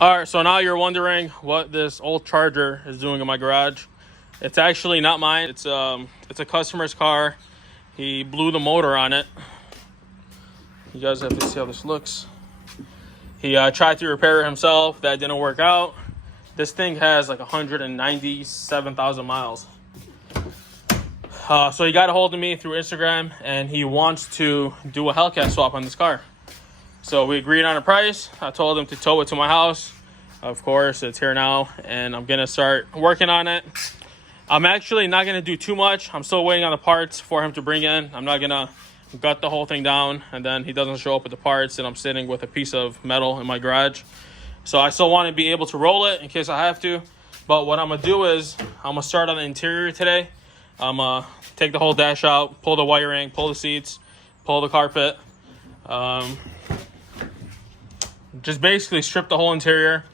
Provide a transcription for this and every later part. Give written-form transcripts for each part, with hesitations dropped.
All right, so now you're wondering what this old Charger is doing in my garage. It's actually not mine. It's a customer's car. He blew the motor on it. You guys have to see how this looks. He tried to repair it himself. That didn't work out. This thing has like 197,000 miles. So he got a hold of me through Instagram, and he wants to do a Hellcat swap on this car. So we agreed on a price. I told him to tow it to my house. Of course, it's here now, and I'm gonna start working on it. I'm actually not gonna do too much. I'm still waiting on the parts for him to bring in. I'm not gonna gut the whole thing down, and then he doesn't show up with the parts, and I'm sitting with a piece of metal in my garage. So I still want to be able to roll it in case I have to. But what I'm gonna do is I'm gonna start on the interior today. I'm gonna take the whole dash out, pull the wiring, pull the seats, pull the carpet. Just basically strip the whole interior,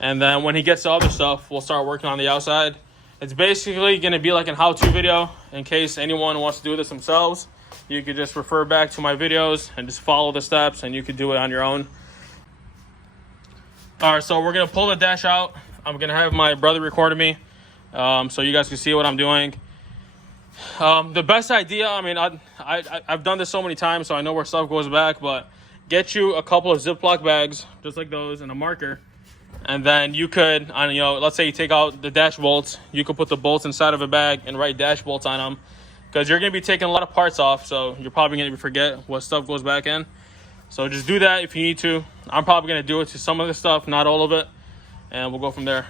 and then when he gets the other stuff, we'll start working on the outside. It's basically going to be like a how-to video. In case anyone wants to do this themselves, you could just refer back to my videos and just follow the steps, and you could do it on your own. All right, so we're going to pull the dash out. I'm going to have my brother recording me so you guys can see what I'm doing. The best idea, I mean, I've done this so many times, so I know where stuff goes back, but get you a couple of Ziploc bags, just like those, and a marker. And then you could, let's say you take out the dash bolts, you could put the bolts inside of a bag and write dash bolts on them. Because you're going to be taking a lot of parts off, so you're probably going to forget what stuff goes back in. So just do that if you need to. I'm probably going to do it to some of the stuff, not all of it. And we'll go from there.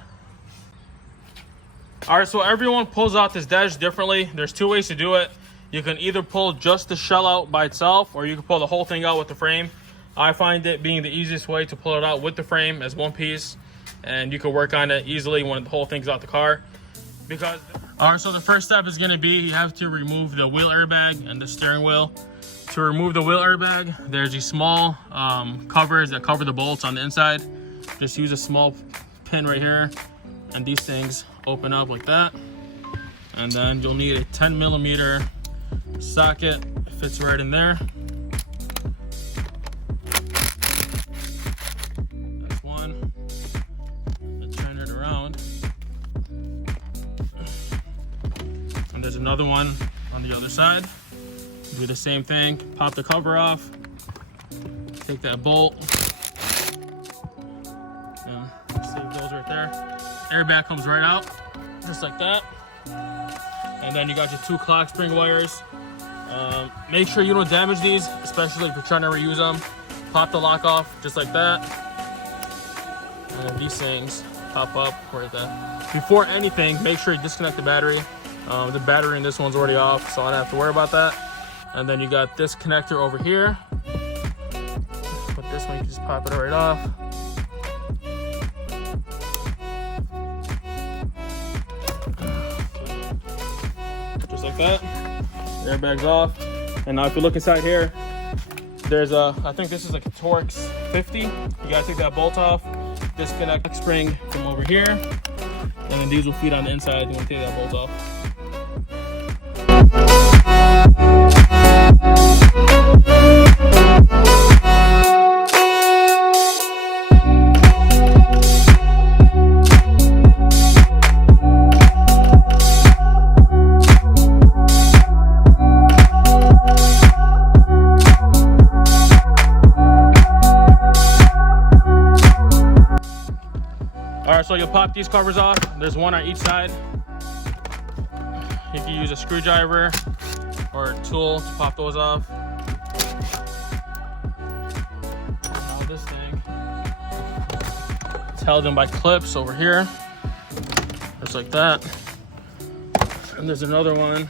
All right, so everyone pulls out this dash differently. There's two ways to do it. You can either pull just the shell out by itself, or you can pull the whole thing out with the frame. I find it being the easiest way to pull it out with the frame as one piece, and you can work on it easily when the whole thing's out the car. All right, so the first step is going to be you have to remove the wheel airbag and the steering wheel. To remove the wheel airbag, there's these small covers that cover the bolts on the inside. Just use a small pin right here, and these things open up like that. And then you'll need a 10mm socket. It fits right in there. That's one. Let's turn it around. And there's another one on the other side. Do the same thing. Pop the cover off. Take that bolt. Save those right there. Airbag comes right out, just like that. And then you got your two clock spring wires. Make sure you don't damage these, especially if you're trying to reuse them. Pop the lock off, just like that. And then these things pop up right there. Before anything, make sure you disconnect the battery. The battery in this one's already off, so I don't have to worry about that. And then you got this connector over here. But this one, you can just pop it right off. Just like that. Airbag's off. And now if you look inside here, there's I think this is like a Torx 50. You gotta take that bolt off, disconnect the spring from over here, and then these will feed on the inside. You want to take that bolt off. Alright, so you'll pop these covers off. There's one on each side. You can use a screwdriver or a tool to pop those off. Now this thing, it's held in by clips over here, just like that. And there's another one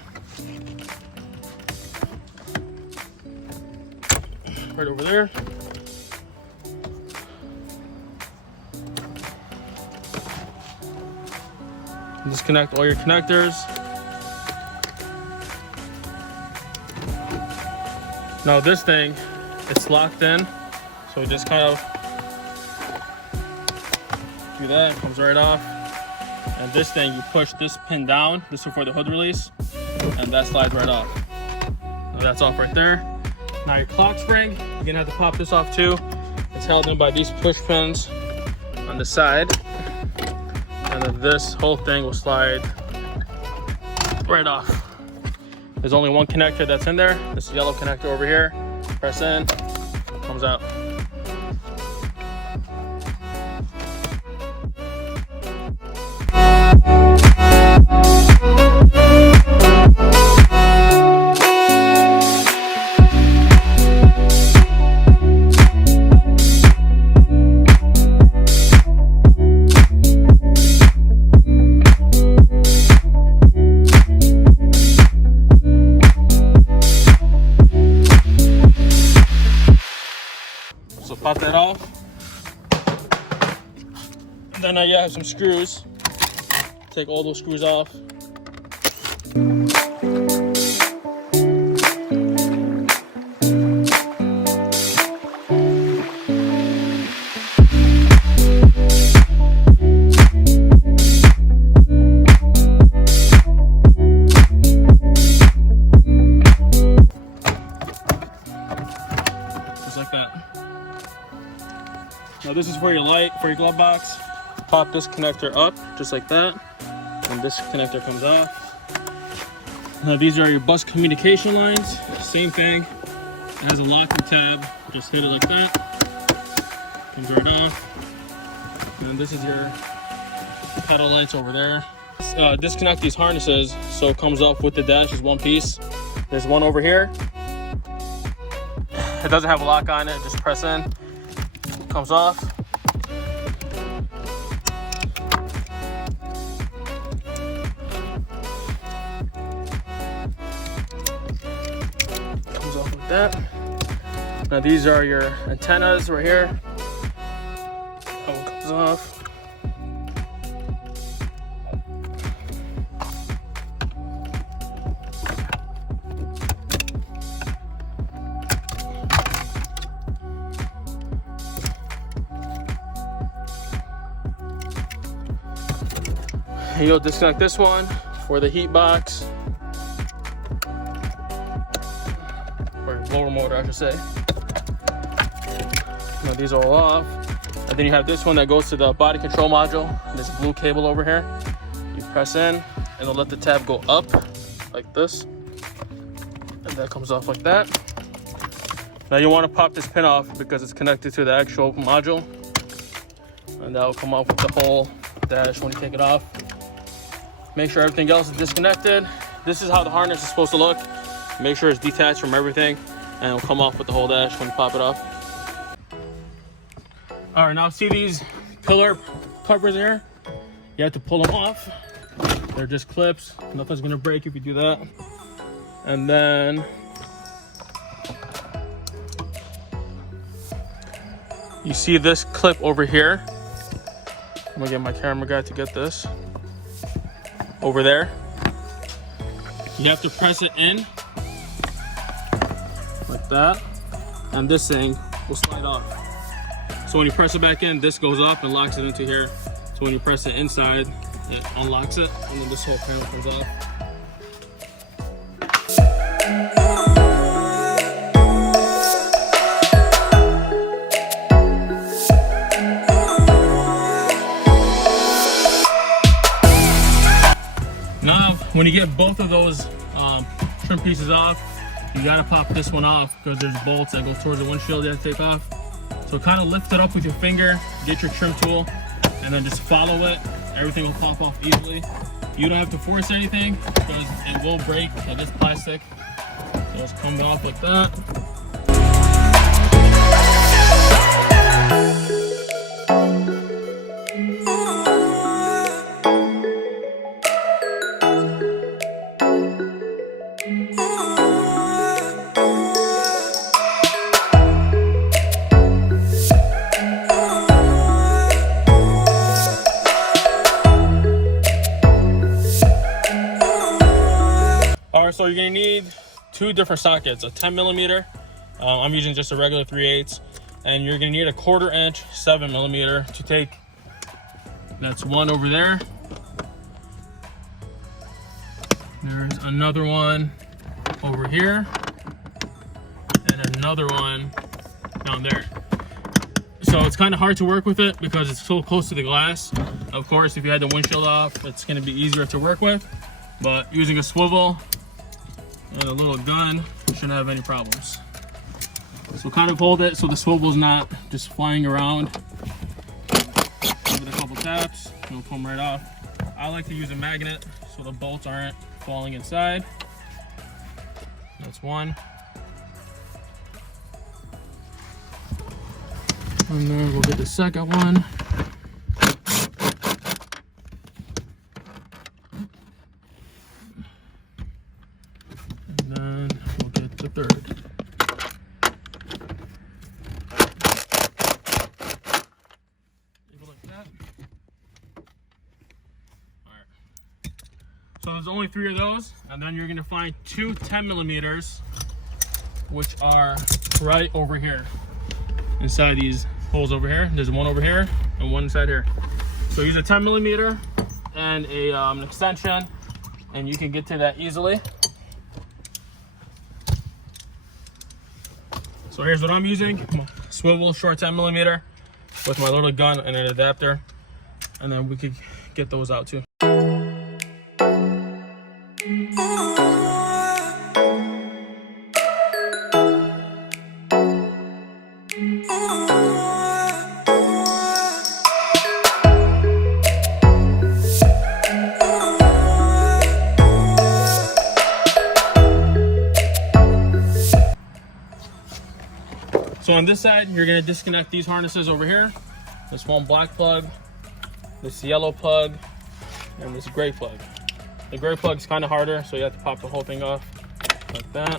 right over there. Disconnect all your connectors. Now this thing, it's locked in, so just kind of do that, it comes right off. And this thing, you push this pin down, this is for the hood release, and that slides right off. Now that's off right there. Now your clock spring, you're gonna have to pop this off too. It's held in by these push pins on the side, and then this whole thing will slide right off. There's only one connector that's in there. This yellow connector over here. Press in, comes out. So pop that off. And then you have some screws. Take all those screws off. Just like that. Now this is for your light, for your glove box. Pop this connector up, just like that. And this connector comes off. Now these are your bus communication lines. Same thing. It has a locking tab. Just hit it like that. Comes right off. And this is your pedal lights over there. Disconnect these harnesses so it comes off with the dash as one piece. There's one over here. It doesn't have a lock on it. Just press in. Comes off. Comes off like that. Now these are your antennas right here. That one comes off. And you'll disconnect this one for the heat box, or blower motor, I should say. Now these are all off. And then you have this one that goes to the body control module. This blue cable over here. You press in, and it'll let the tab go up like this. And that comes off like that. Now you want to pop this pin off because it's connected to the actual module. And that will come off with the whole dash when you take it off. Make sure everything else is disconnected. This is how the harness is supposed to look. Make sure it's detached from everything, and it'll come off with the whole dash when you pop it off. All right, now see these pillar covers here? You have to pull them off. They're just clips. Nothing's gonna break if you do that. And then you see this clip over here. I'm gonna get my camera guy to get this. Over there, you have to press it in like that, and this thing will slide off. So when you press it back in, this goes up and locks it into here. So when you press it inside, it unlocks it, and then this whole panel comes off. Now, when you get both of those trim pieces off, you gotta pop this one off because there's bolts that go towards the windshield you have to take off. So kind of lift it up with your finger, get your trim tool, and then just follow it. Everything will pop off easily. You don't have to force anything because it will break. It is plastic. So it's coming off like that. So you're gonna need two different sockets, a 10mm. I'm using just a regular 3/8, and you're gonna need a 1/4 inch 7mm to take. That's one over there. There's another one over here, and another one down there. So it's kind of hard to work with it because it's so close to the glass. Of course, if you had the windshield off, it's going to be easier to work with. But using a swivel and a little gun, you shouldn't have any problems. So kind of hold it so the swivel's not just flying around. Give it a couple taps, and it'll come right off. I like to use a magnet so the bolts aren't falling inside. That's one. And then we'll get the second one. And then we'll get the third. Like that. Alright. So there's only 3 of those, and then you're going to find 2 10mm, which are right over here. Inside these holes over here. There's one over here and one inside here. So use a 10mm and an extension, and you can get to that easily. So here's what I'm using: swivel, short 10mm with my little gun and an adapter, and then we could get those out too. So on this side, you're gonna disconnect these harnesses over here. This one black plug, this yellow plug, and this gray plug. The gray plug's kind of harder, so you have to pop the whole thing off like that.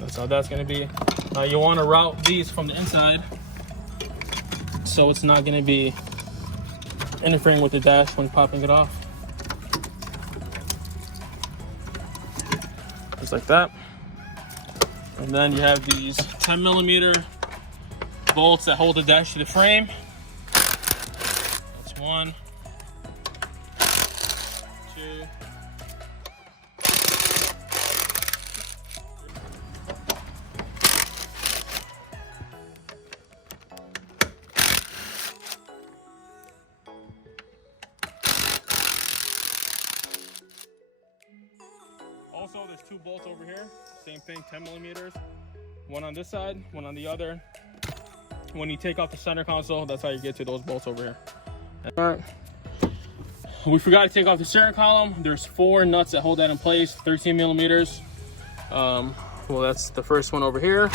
That's how that's gonna be. Now you wanna route these from the inside so it's not gonna be interfering with the dash when popping it off. Just like that. And then you have these 10mm bolts that hold the dash to the frame. That's 1, 2. Also, there's 2 bolts over here. Same thing, 10mm. One on this side, one on the other. When you take off the center console, that's how you get to those bolts over here. All right. We forgot to take off the steering column. There's 4 nuts that hold that in place, 13mm. Well, that's the first one over here.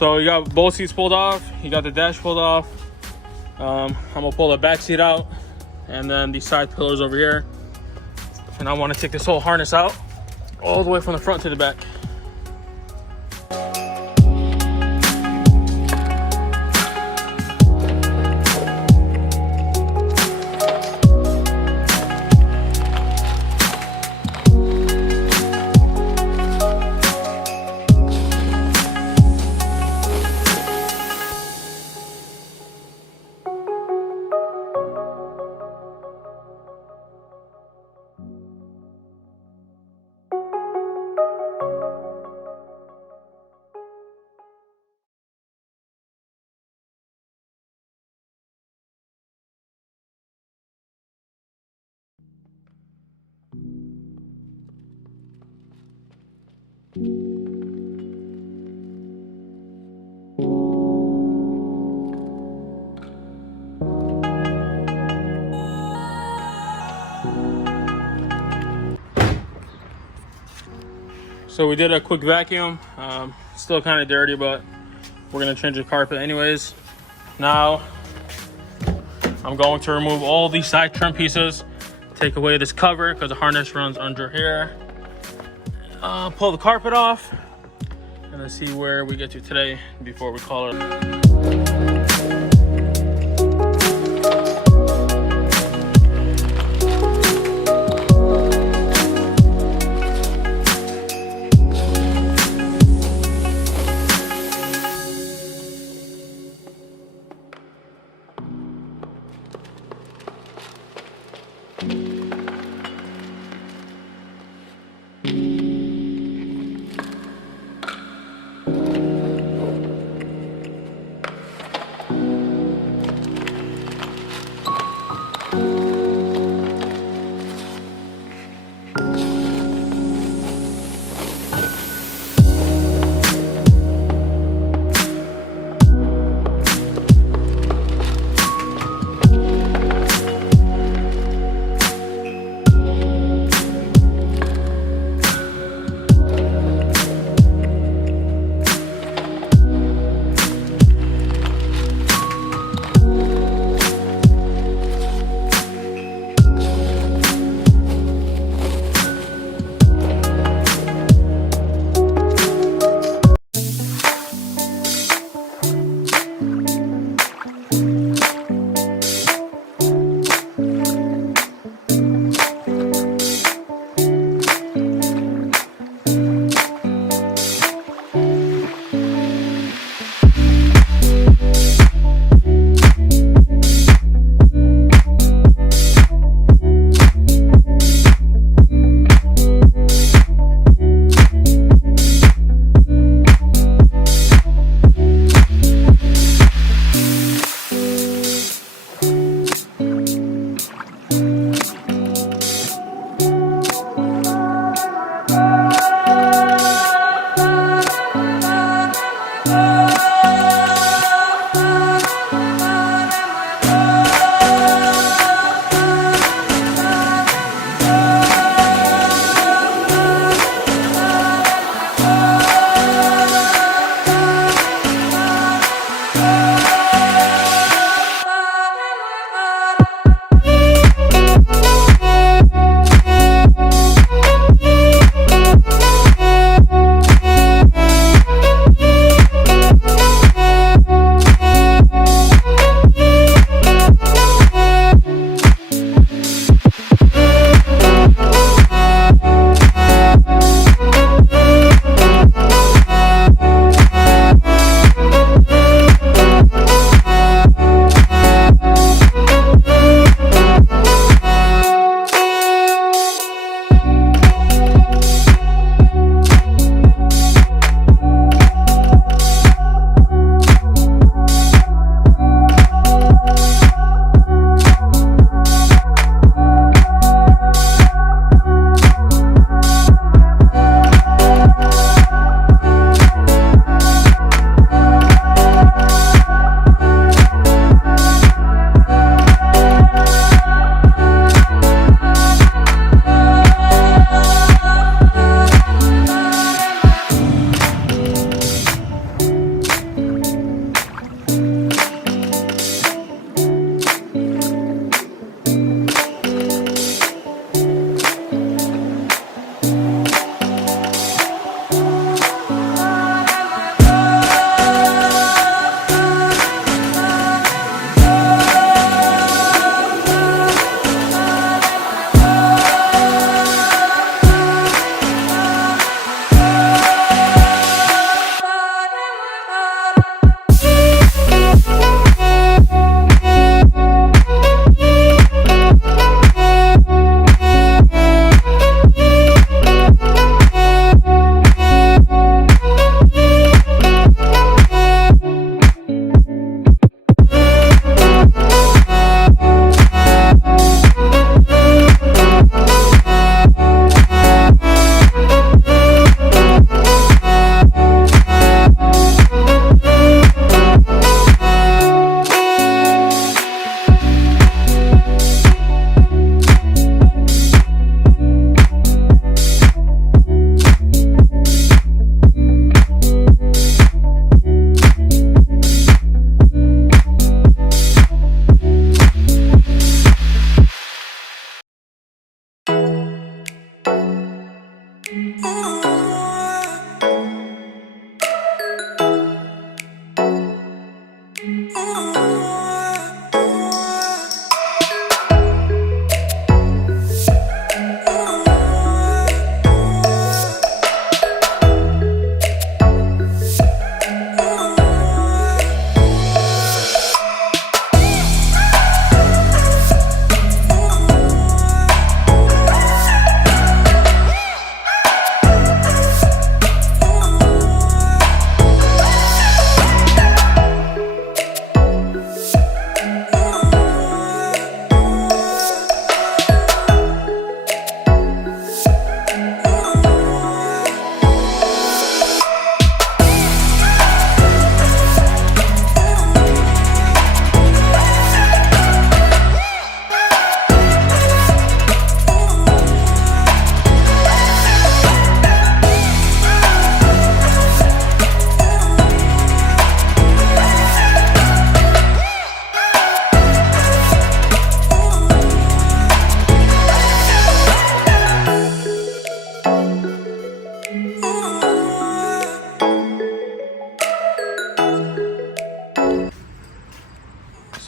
So you got both seats pulled off. You got the dash pulled off. I'm gonna pull the back seat out, and then these side pillars over here. And I want to take this whole harness out, all the way from the front to the back. So we did a quick vacuum. Still kind of dirty, but we're gonna change the carpet anyways. Now I'm going to remove all these side trim pieces, take away this cover because the harness runs under here. Pull the carpet off, and let's see where we get to today before we call it.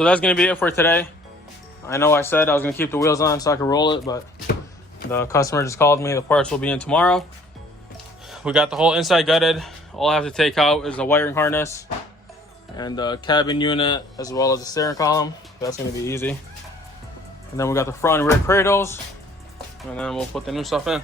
So that's gonna be it for today. I know I said I was gonna keep the wheels on so I could roll it, but the customer just called me. The parts will be in tomorrow. We got the whole inside gutted. All I have to take out is the wiring harness and the cabin unit, as well as the steering column. That's gonna be easy. And then we got the front and rear cradles, and then we'll put the new stuff in.